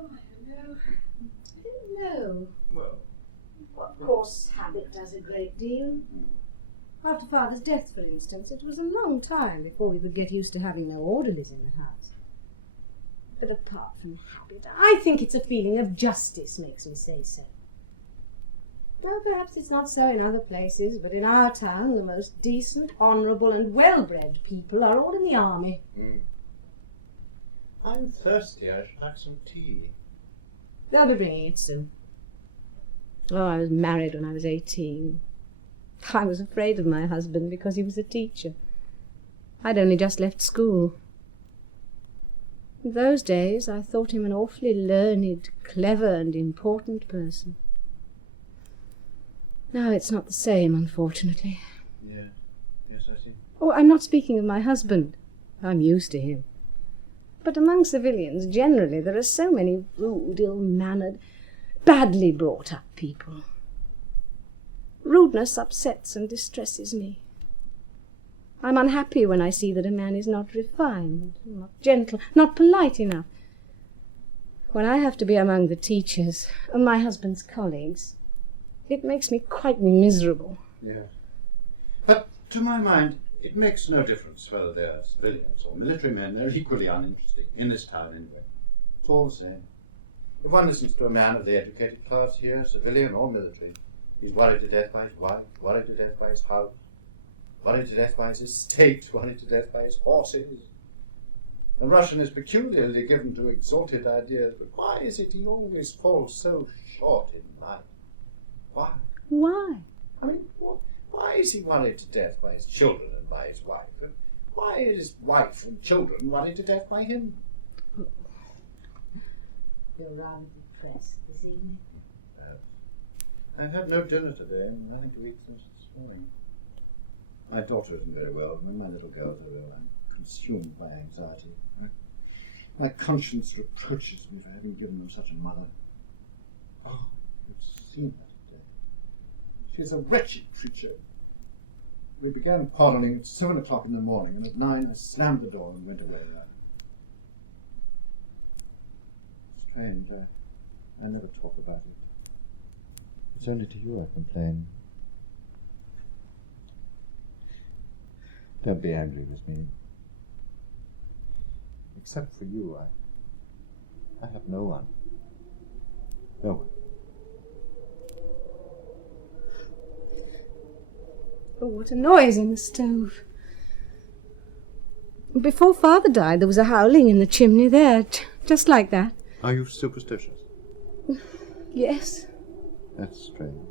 Oh, I don't know. I don't know. Well, Of course, habit does a great deal. After Father's death, for instance, it was a long time before we could get used to having no orderlies in the house. But apart from habit, I think it's a feeling of justice makes me say so. Well, perhaps it's not so in other places, but in our town the most decent, honourable and well-bred people are all in the army. I'm thirsty. I should like some tea. They'll be bringing it soon. Oh, I was married when I was 18. I was afraid of my husband because he was a teacher. I'd only just left school. In those days I thought him an awfully learned, clever and important person. Now it's not the same, unfortunately. Yeah. Yes, I see. Oh, I'm not speaking of my husband. I'm used to him. But among civilians, generally, there are so many rude, ill-mannered, badly brought-up people. Rudeness upsets and distresses me. I'm unhappy when I see that a man is not refined, not gentle, not polite enough. When I have to be among the teachers and my husband's colleagues, it makes me quite miserable. Yeah. But to my mind, it makes no difference whether they are civilians or military men. They're equally uninteresting, in this town anyway. It's all the same. If one listens to a man of the educated class here, civilian or military, he's worried to death by his wife, worried to death by his house, worried to death by his estate, worried to death by his horses. And Russian is peculiarly given to exalted ideas, but why is it he always falls so short in life? Why? Why? I mean, why is he worried to death by his children and by his wife? And why is his wife and children worried to death by him? You're rather depressed this evening. I've had no dinner today and nothing to eat since this morning. My daughter isn't very well, and when my little girls are ill, I'm consumed by anxiety. My conscience reproaches me for having given them such a mother. Oh, you've seen her today. She's a wretched creature. We began quarrelling at 7 o'clock in the morning, and at 9 I slammed the door and went away. Strange, I never talk about it. It's only to you I complain. Don't be angry with me. Except for you, I have no one. No one. Oh, what a noise in the stove. Before Father died, there was a howling in the chimney there, just like that. Are you superstitious? Yes. That's strange.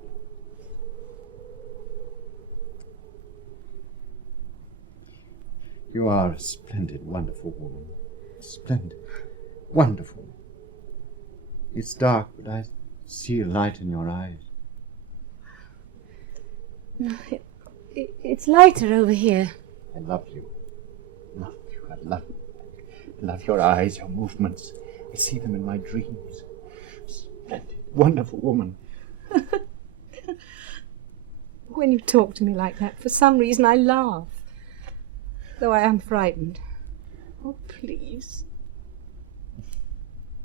You are a splendid, wonderful woman. Splendid, wonderful. It's dark, but I see a light in your eyes. No, it's lighter over here. I love you. Love you. I love you. I love your eyes, your movements. I see them in my dreams. Splendid, wonderful woman. When you talk to me like that, for some reason I laugh, though I am frightened. Oh, please,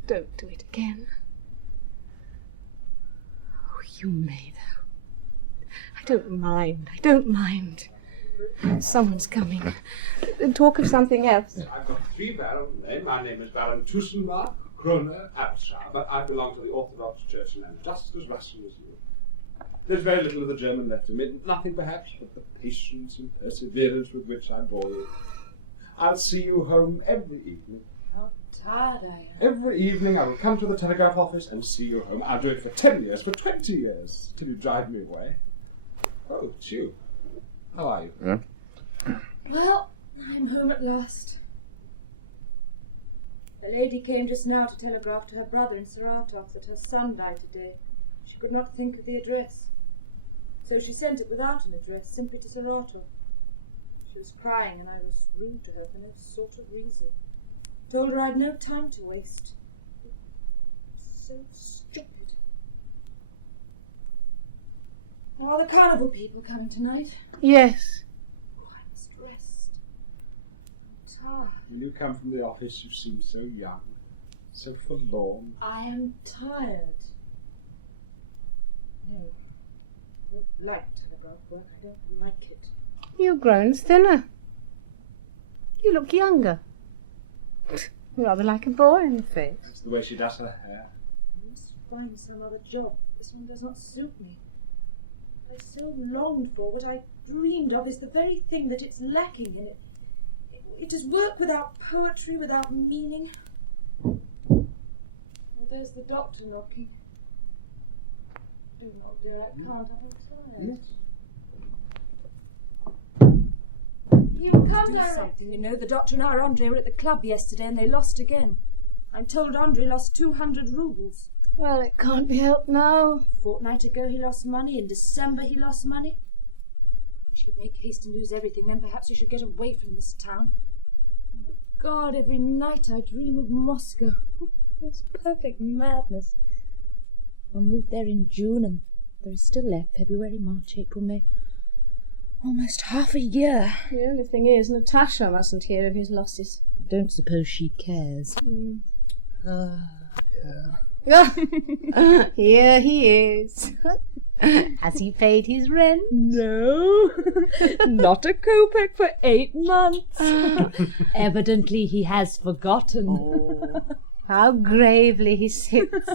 don't do it again. Oh, you may, though. I don't mind. Someone's coming. Talk of something else. I've got 3 barrels. My name is Baron Tussenbach, Kroner, Abschar, but I belong to the Orthodox Church and I'm just as Russian as you. There's very little of the German left in me, nothing perhaps but the patience and perseverance with which I bore you. I'll see you home every evening. How tired I am. Every evening I will come to the telegraph office and see you home. I'll do it for 10 years, for 20 years, till you drive me away. Oh, it's you. How are you? Yeah? Well, I'm home at last. A lady came just now to telegraph to her brother in Saratov that her son died today. She could not think of the address. So she sent it without an address, simply to Saratov. She was crying and I was rude to her for no sort of reason. Told her I'd no time to waste. So stupid. Are the carnival people coming tonight? Yes. Oh, I must rest. I'm tired. When you come from the office, you seem so young. So forlorn. I am tired. No. I don't like telegraph work. I don't like it. You've grown thinner. You look younger. Rather like a boy in the face. That's the way she does her hair. I must find some other job. This one does not suit me. What I so longed for, what I dreamed of, is the very thing that it's lacking in it. It is work without poetry, without meaning. Oh, there's the doctor knocking. Do not, dear, I can't. I'm tired. You come do something, you know. The doctor and our Andre were at the club yesterday and they lost again. I'm told Andre lost 200 roubles. Well, it can't be helped now. A fortnight ago he lost money. In December he lost money. We should make haste and lose everything. Then perhaps we should get away from this town. Oh, my God, every night I dream of Moscow. It's perfect madness. We'll move there in June, and there is still left February, March, April, May. Almost half a year. The only thing is, Natasha mustn't hear of his losses. I don't suppose she cares. Here he is. Has he paid his rent? No, not a kopeck for 8 months. Evidently he has forgotten. Oh, how gravely he sits.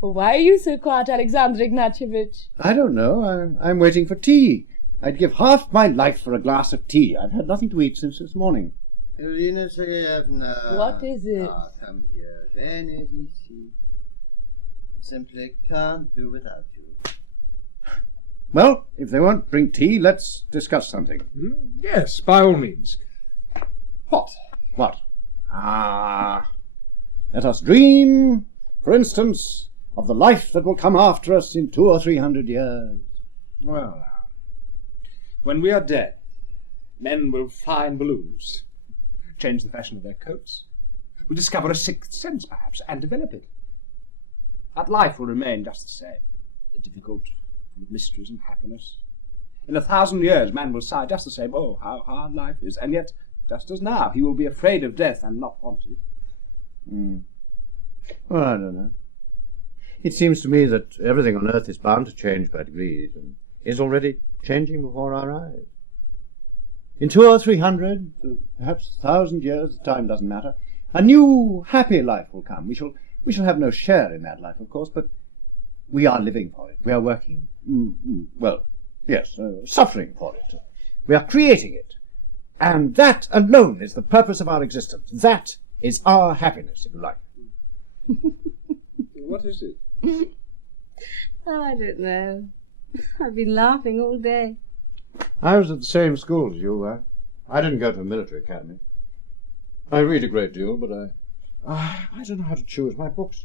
Why are you so quiet, Alexander Ignatievich? I don't know. I'm waiting for tea. I'd give half my life for a glass of tea. I've had nothing to eat since this morning. Irina Sergeyevna. What is it? Come here. Then it is easy. I simply can't do without you. Well, if they won't bring tea, let's discuss something. Yes, by all means. What? What? Let us dream, for instance, of the life that will come after us in 200 or 300 years. Well, when we are dead, men will fly in balloons, change the fashion of their coats, will discover a sixth sense, perhaps, and develop it. But life will remain just the same, the difficult, with mysteries and happiness. In 1,000 years, man will sigh just the same, oh, how hard life is, and yet, just as now, he will be afraid of death and not want it. Well, I don't know. It seems to me that everything on earth is bound to change by degrees, and is already changing before our eyes. In 200 or 300, perhaps 1,000 years, time doesn't matter, a new, happy life will come. We shall have no share in that life, of course, but we are living for it. We are working, suffering for it. We are creating it. And that alone is the purpose of our existence. That is our happiness, if you like. What is it? I don't know. I've been laughing all day. I was at the same school as you were. I didn't go to a military academy. I read a great deal, but I don't know how to choose my books.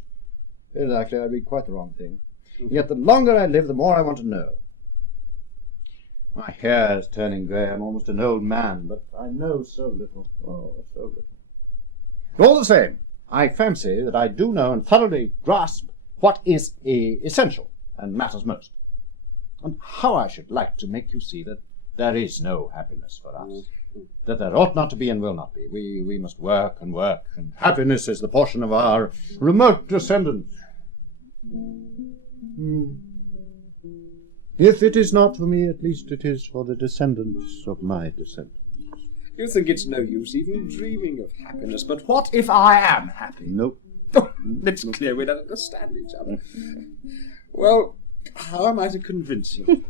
Very likely I read quite the wrong thing. Yet the longer I live, the more I want to know. My hair is turning grey. I'm almost an old man, but I know so little. Oh, so little. All the same, I fancy that I do know and thoroughly grasp what is essential and matters most. And how I should like to make you see that there is no happiness for us. That there ought not to be and will not be. We must work, and happiness is the portion of our remote descendants. If it is not for me, at least it is for the descendants of my descendants. You think it's no use even dreaming of happiness, but what if I am happy? Nope. Oh, it's clear we don't understand each other. Well, how am I to convince you?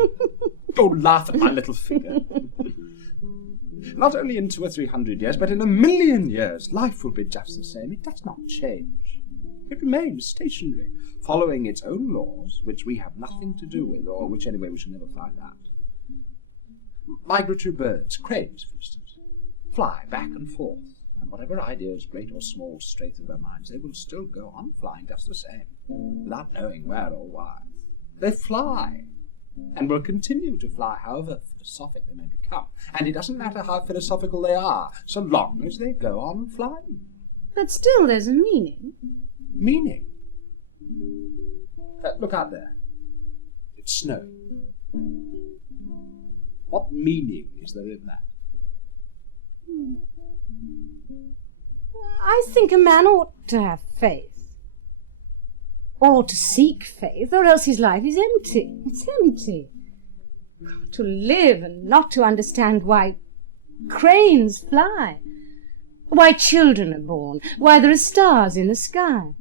Don't laugh at my little figure. Not only in 200 or 300 years, but in 1,000,000 years, life will be just the same. It does not change. It remains stationary, following its own laws, which we have nothing to do with, or which anyway we shall never find out. Migratory birds, cranes, for instance, fly back and forth, and whatever ideas, great or small, stray through their minds, they will still go on flying just the same, without knowing where or why. They fly, and will continue to fly, however philosophic they may become. And it doesn't matter how philosophical they are, so long as they go on flying. But still there's a meaning. Meaning? Look out there. It's snowing. What meaning is there in that? I think a man ought to have faith. Or ought to seek faith, or else his life is empty. It's empty. To live and not to understand why cranes fly, why children are born, why there are stars in the sky.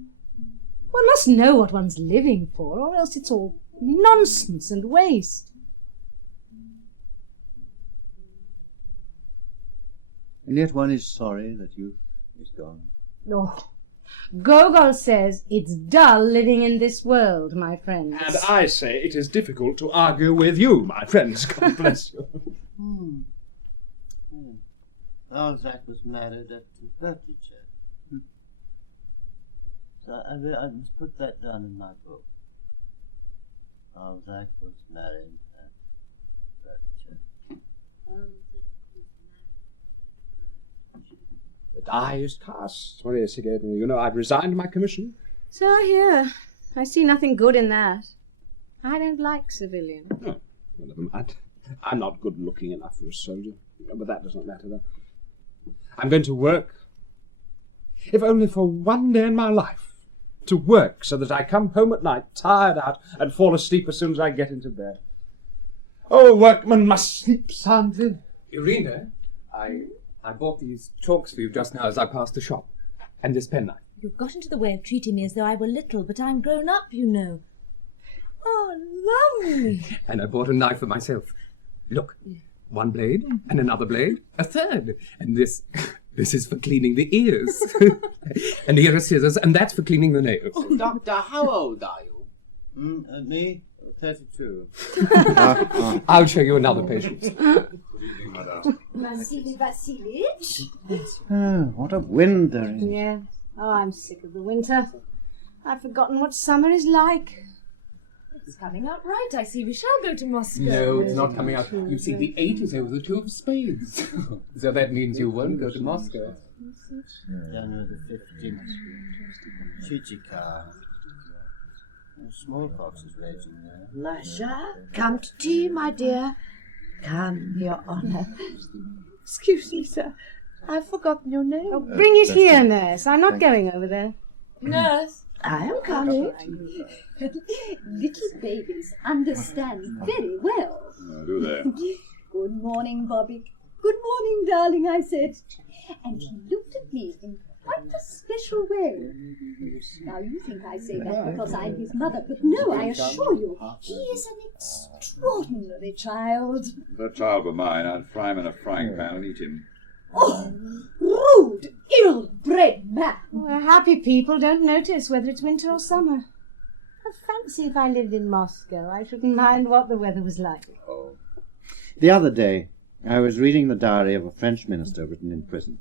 One must know what one's living for, or else it's all nonsense and waste. And yet one is sorry that youth is gone. Oh, Gogol says it's dull living in this world, my friends. And I say it is difficult to argue with you, my friends. God bless you. Balzac was married at Bertice. So I must put that down in my book. Balzac was married at Bertice. The die is cast. Maria Sergeyevna, you know I've resigned my commission. So here, I see nothing good in that. I don't like civilian. Oh, well, never mind. I'm not good looking enough for a soldier, but that does not matter though. I'm going to work, if only for one day in my life, to work so that I come home at night tired out and fall asleep as soon as I get into bed. Oh, workmen must sleep soundly. Irina, I bought these chalks for you just now as I passed the shop, and this penknife. You've got into the way of treating me as though I were little, but I'm grown up, you know. Oh, lovely. And I bought a knife for myself. Look, one blade, and another blade, a third. And this is for cleaning the ears. And here are scissors, and that's for cleaning the nails. Oh, Doctor, how old are you? Me? 32. I'll show you another patient. Vasily Vasilievich? What a wind there is. Yeah. Oh, I'm sick of the winter. I've forgotten what summer is like. It's coming out right. I see we shall go to Moscow. No, it's not coming out. You see, the 8 is over the 2 of spades. So that means you won't go to Moscow. January the 15th. Chichika. Smallpox is raging there. Masha, come to tea, my dear. Come, Your Honour. Excuse me, sir. I've forgotten your name. Oh, bring it here, nurse. I'm not going over there. Nurse. I am coming. Little babies understand very well. Do they? Good morning, Bobby. Good morning, darling, I said. And he looked at me in quite a special way. Now, you think I say that because I'm his mother, but no, I assure you, he is an extraordinary child. If that child were mine, I'd fry him in a frying pan and eat him. Oh, rude, ill-bred man. Well, happy people don't notice whether it's winter or summer. I fancy if I lived in Moscow, I shouldn't mind what the weather was like. Oh. The other day, I was reading the diary of a French minister written in prison.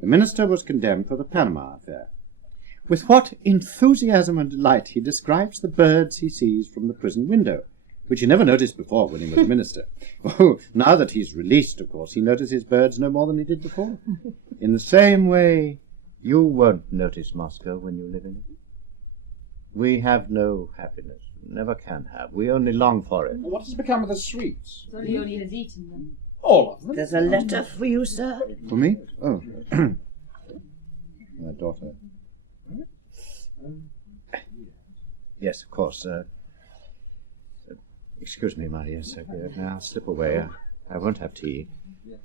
The minister was condemned for the Panama affair. With what enthusiasm and delight he describes the birds he sees from the prison window, which he never noticed before when he was a minister. Oh, now that he's released, of course, he notices birds no more than he did before. In the same way, you won't notice Moscow when you live in it. We have no happiness, never can have. We only long for it. What has become of the sweets? So he only has eaten them. All of them? There's a letter for you, sir. For me? Oh. My daughter. Yes, of course. Excuse me, Maria Sergeyevna. I'll slip away. I won't have tea.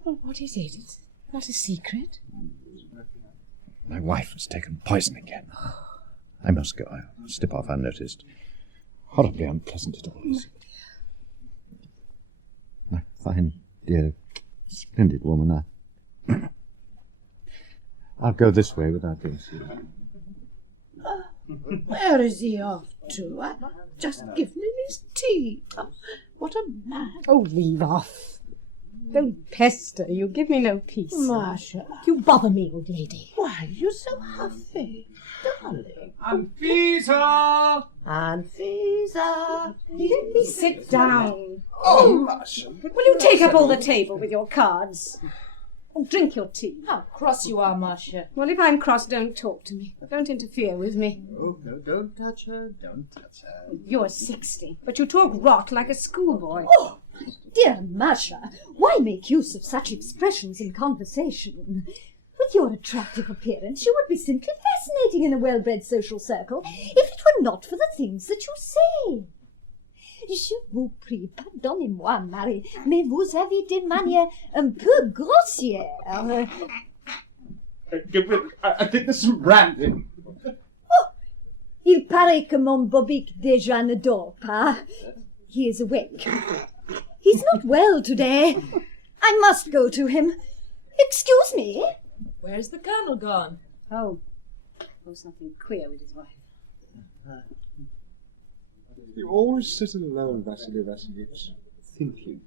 Well, what is it? It's not a secret. My wife has taken poison again. I must go. I'll slip off unnoticed. Horribly unpleasant it all is. My fine, dear, splendid woman. I'll go this way without being seen. Where is he off to? I've just given him his tea. Oh, what a man. Oh, leave off. Don't pester. You give me no peace. Masha. You bother me, old lady. Why, you're so huffy. Darling. Anfisa! Anfisa. Let me sit down. Oh, Masha. Will you take up all the table with your cards? Oh, drink your tea. How cross you are, Masha. Well, if I'm cross, don't talk to me. Don't interfere with me. Oh, no, don't touch her. Don't touch her. You're 60, but you talk rot like a schoolboy. Oh, dear Masha, why make use of such expressions in conversation? With your attractive appearance, you would be simply fascinating in a well-bred social circle if it were not for the things that you say. Je vous prie, pardonnez-moi, Marie, mais vous avez des manières un peu grossières. I think there's some brandy. Oh, il paraît que mon Bobik déjà ne dort pas. He is awake. He's not well today. I must go to him. Excuse me. Where's the Colonel gone? Oh, something queer with his wife. You always sit alone, Vasily Vasilyevich, thinking.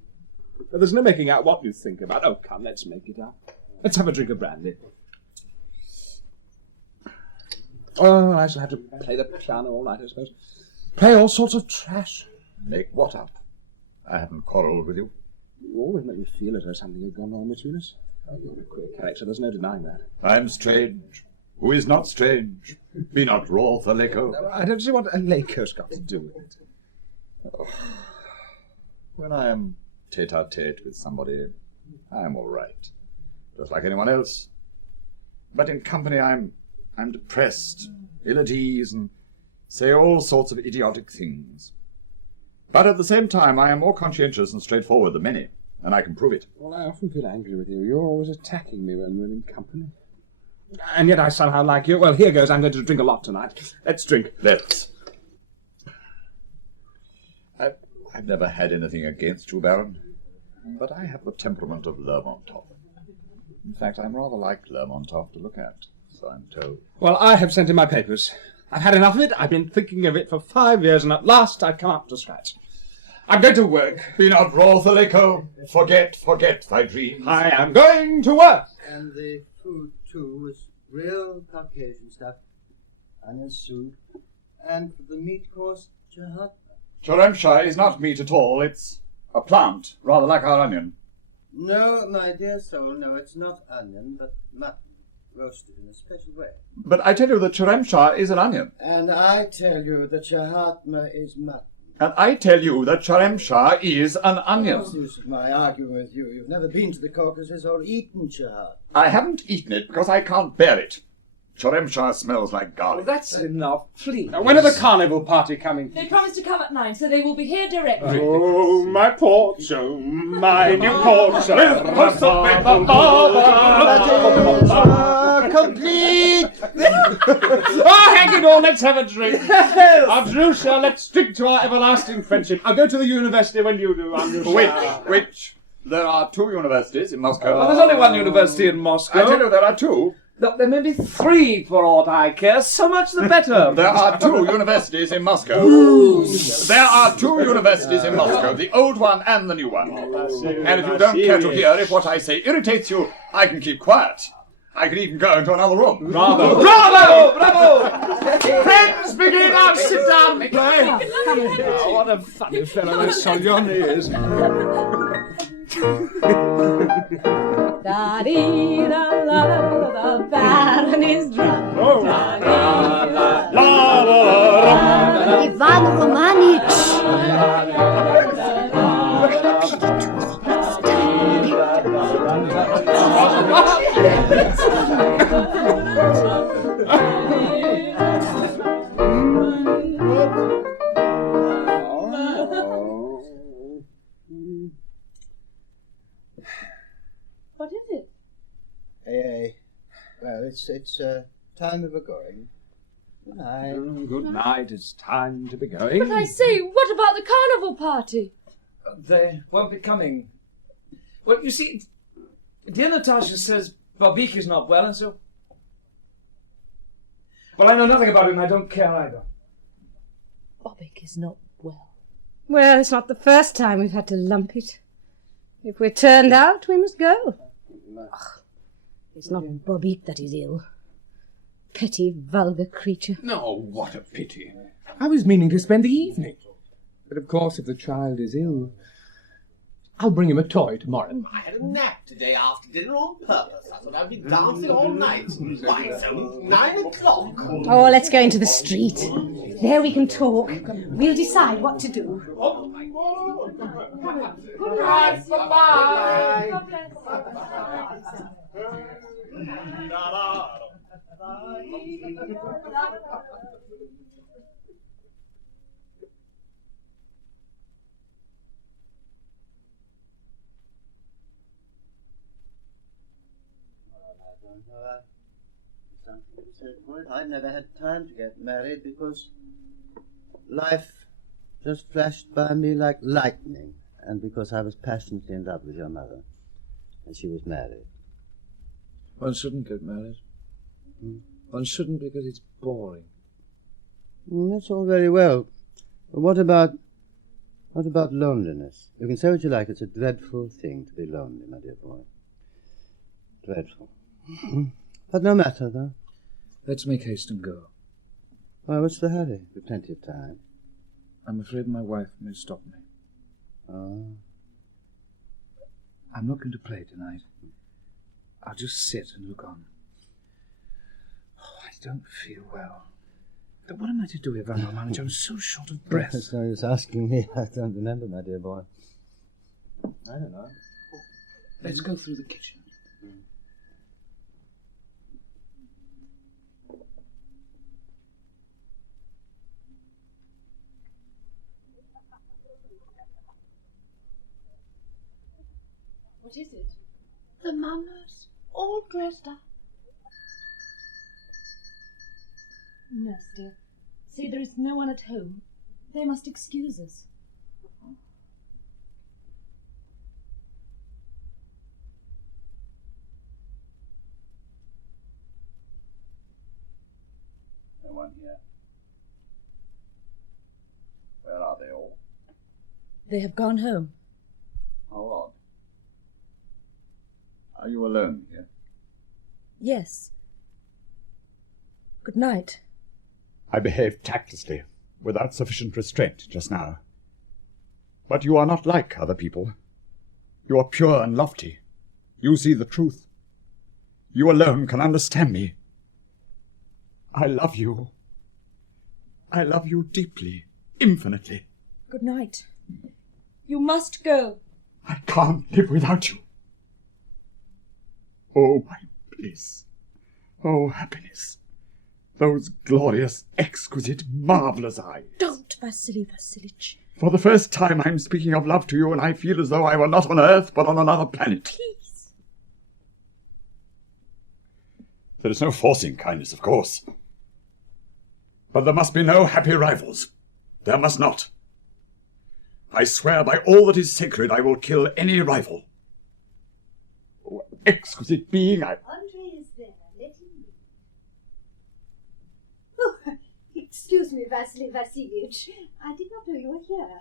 There's no making out what you think about. Oh, come, let's make it up. Let's have a drink of brandy. Oh, I shall have to play the piano all night, I suppose. Play all sorts of trash. Make what up? I haven't quarrelled with you. You always make me feel as though something had gone wrong between us. Oh, you're a queer character, there's no denying that. I'm strange. Who is not strange? Be not wroth, Aleko. I don't see what Aleko's got to do with it. Oh. When I am tete-a-tete with somebody, I am all right. Just like anyone else. But in company I'm depressed, ill at ease, and say all sorts of idiotic things. But at the same time, I am more conscientious and straightforward than many, and I can prove it. Well, I often feel angry with you. You're always attacking me when we're in company. And yet I somehow like you. Well, here goes. I'm going to drink a lot tonight. Let's drink. Let's. I've never had anything against you, Baron, but I have the temperament of Lermontov. In fact, I'm rather like Lermontov to look at, so I'm told. Well, I have sent in my papers. I've had enough of it. I've been thinking of it for 5 years, and at last I've come up to scratch. I'm going to work. Be not wroth, Aleko. Forget thy dreams. I am going to work. And the food, too, was real Caucasian stuff. Onion soup. And for the meat course, chahat. Cheremsha is not meat at all. It's a plant, rather like our onion. No, my dear soul, no, it's not onion, but mutton, roasted in a special way. But I tell you that Cheremsha is an onion. And I tell you that chahatma is mutton. And I tell you that Cheremsha is an onion. What's the use of my arguing with you? You've never been to the Caucasus or eaten chahat. I haven't eaten it because I can't bear it. Cheremsha smells like garlic. Well, that's enough, please. Now, when are the carnival party coming? They promised to come at 9, so they will be here directly. Oh, my Porto, my new Porto. Complete! Oh, hang it all, let's have a drink. Andrusha, let's drink to our everlasting friendship. I'll go to the university when you do, Andrusha. Which? There are 2 universities in Moscow. Well, there's only one university in Moscow. I tell you, there are 2. Look, there may be 3 for aught I care. So much the better. There are 2 universities in Moscow. Ooh. There are 2 universities in Moscow, the old one and the new one. And if you don't care to hear if what I say irritates you, I can keep quiet. I can even go into another room. Bravo! Bravo! Bravo! Friends, begin now. Sit down and play. Oh, what a funny fellow this Solyoni is. The Baron is drunk. Ivan Romanich. What is it? Well, it's time of a going. Good night. Good night. It's time to be going. But I say, what about the carnival party? They won't be coming. Well, you see, dear Natasha says Bobik is not well, and so... Well, I know nothing about it, and I don't care either. Bobik is not well. Well, it's not the first time we've had to lump it. If we're turned out, we must go. Ugh, it's not Bobik that is ill. Petty, vulgar creature. No, what a pity. I was meaning to spend the evening. But of course, if the child is ill, I'll bring him a toy tomorrow. I had a nap today after dinner on purpose. I thought I'd be dancing all night. Why, it's only 9 o'clock. Oh, let's go into the street. There we can talk. We'll decide what to do. Good night. Bye-bye. I don't know. Something to be said for it. I never had time to get married because life just flashed by me like lightning, and because I was passionately in love with your mother, and she was married. One shouldn't get married. One shouldn't because it's boring. That's all very well. But what about loneliness? You can say what you like. It's a dreadful thing to be lonely, my dear boy. Dreadful. But no matter, though. Let's make haste and go. Why, what's the hurry? We've plenty of time. I'm afraid my wife may stop me. Oh. I'm not going to play tonight. I'll just sit and look on. Oh, I don't feel well. But what am I to do, Ivan Romanovich? I'm so short of breath. That's no use asking me. I don't remember, my dear boy. I don't know. Let's go through the kitchen. What is it? The mamas, all dressed up. Nurse, dear. Say there is no one at home. They must excuse us. No one here. Where are they all? They have gone home. How odd. Are you alone here? Yes. Good night. I behaved tactlessly, without sufficient restraint just now. But you are not like other people. You are pure and lofty. You see the truth. You alone can understand me. I love you. I love you deeply, infinitely. Good night. You must go. I can't live without you. Oh, my bliss. Oh, happiness. Those glorious, exquisite, marvellous eyes. Don't, Vasily Vasilievich. For the first time I'm speaking of love to you, and I feel as though I were not on Earth, but on another planet. Please. There is no forcing kindness, of course. But there must be no happy rivals. There must not. I swear by all that is sacred I will kill any rival. Oh, exquisite being, Andre is there. Let him be. Oh, excuse me, Vasily Vasilievich. I did not know you were here.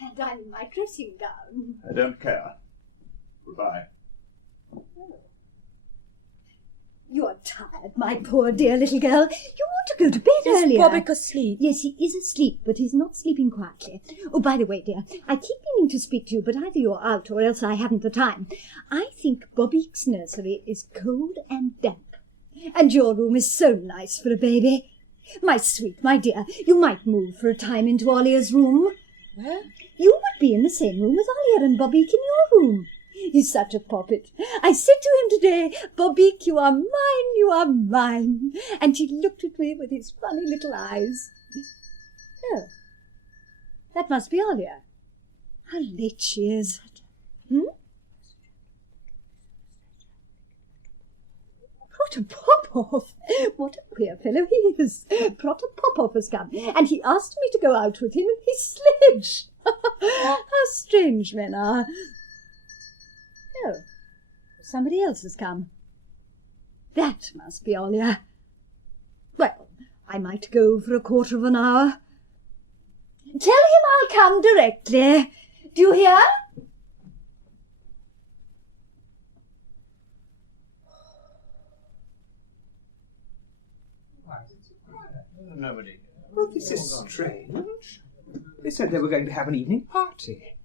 And I'm in my dressing gown. I don't care. Goodbye. Oh. You're tired, my poor dear little girl. You ought to go to bed earlier. Is Bobik asleep? Yes, he is asleep, but he's not sleeping quietly. Oh, by the way, dear, I keep meaning to speak to you, but either you're out or else I haven't the time. I think Bobik's nursery is cold and damp, and your room is so nice for a baby. My sweet, my dear, you might move for a time into Olia's room. Where? You would be in the same room with Olia and Bobik in your room. He's such a poppet. I said to him today, Bobik, you are mine, you are mine. And he looked at me with his funny little eyes. Oh, that must be Olia. How late she is. Protopopov! What a queer fellow he is. Protopopov has come, and he asked me to go out with him in his sledge. How strange men are. Oh, somebody else has come. That must be Olia. Well, I might go for a quarter of an hour. Tell him I'll come directly. Do you hear? Nobody. Well, this is strange. They said they were going to have an evening party.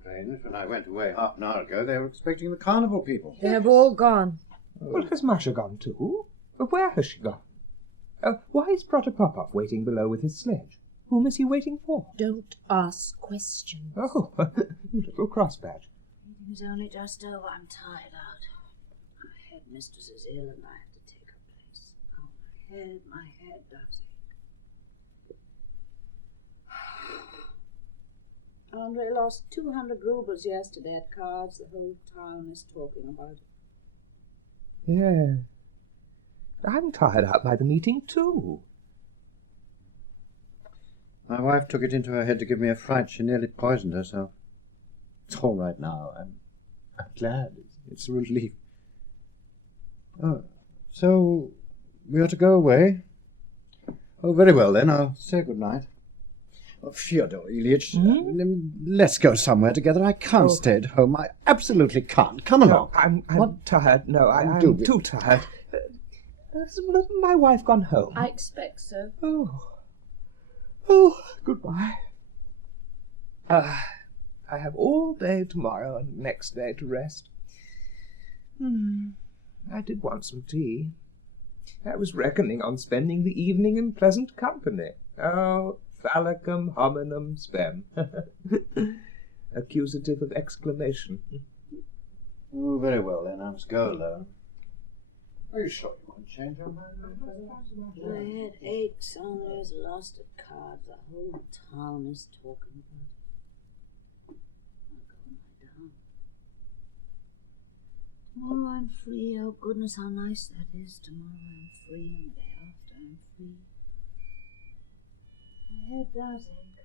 Strange. When I went away half an hour ago, they were expecting the carnival people. They have all gone. Well, has Masha gone too? Where has she gone? Why is Protopopov waiting below with his sledge? Whom is he waiting for? Don't ask questions. Oh, you little crossbatch. It was only just over. I'm tired out. I mistress is ill and I have to take her place. Oh, my head does ache. Andre lost 200 rubles yesterday at cards. The whole town is talking about it. Yeah. I'm tired out by the meeting, too. My wife took it into her head to give me a fright. She nearly poisoned herself. It's all right now. I'm glad. It's a relief. Oh, so we are to go away? Oh, very well then. I'll say good night. Oh, Fyodor Ilyich, let's go somewhere together. I can't stay at home. I absolutely can't. Come along. I'm tired. No, I'm too tired. Has my wife gone home? I expect so. Oh, goodbye. I have all day tomorrow and next day to rest. I did want some tea. I was reckoning on spending the evening in pleasant company. Oh, phallicum hominum spem. Accusative of exclamation. Oh, very well then. I must go alone. Are you sure you won't change your mind? My head aches. Andre's lost at cards. The whole town is talking about it. I'll go and lie down. Tomorrow I'm free. Oh, goodness, how nice that is. Tomorrow I'm free, and the day after I'm free. My head does ache.